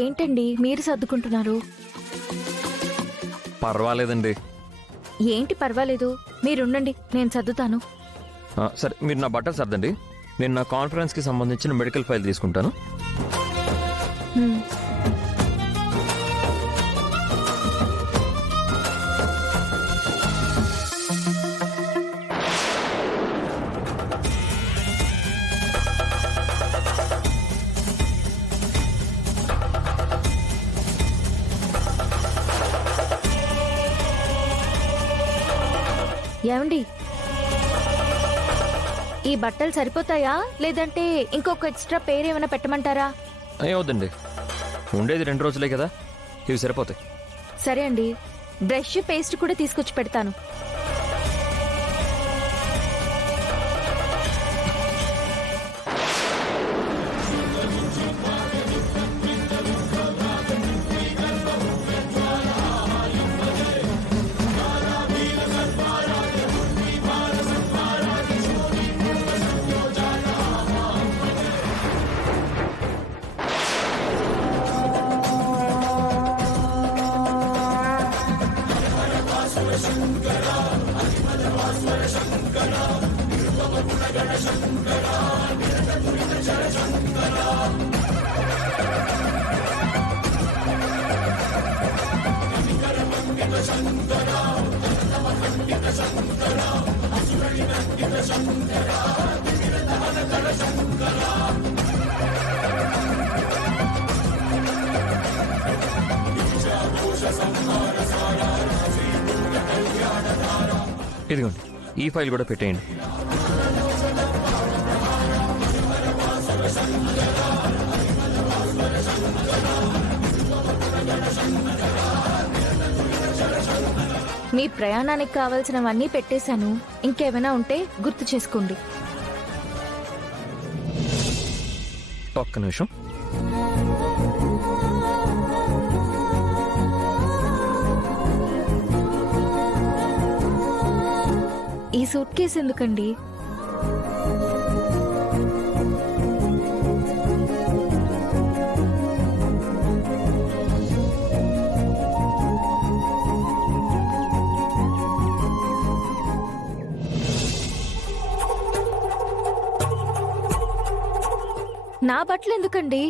ఏంటండి మీరు సర్దుకుంటున్నారు? పర్వాలేదండి. ఏంటి పర్వాలేదు, మీరుండండి, నేను సర్దుతాను. సరే, మీరు నా బట్టలు సర్దండి. నేను నా కాన్ఫరెన్స్కి సంబంధించిన మెడికల్ ఫైల్ తీసుకుంటాను. హ్మ్. ఏమండి, ఈ బట్టలు సరిపోతాయా లేదంటే ఇంకొక ఎక్స్ట్రా పేరు ఏమైనా పెట్టమంటారా? ఏమవుద్దండి, ఉండేది 2 రోజులే కదా, ఇవి సరిపోతాయి. సరే అండి, బ్రష్ పేస్ట్ కూడా తీసుకొచ్చి పెడతాను. ఇదిగోండి, ఈ ఫైల్ కూడా పెట్టేయండి. మీ ప్రయాణానికి కావాల్సినవన్నీ పెట్టేశాను. ఇంకేమైనా ఉంటే గుర్తు చేసుకోండి. ఒక్క నిమిషం. ఈ సూట్ కేసు ఎందుకండి? నా బట్టలు ఎందుకండి?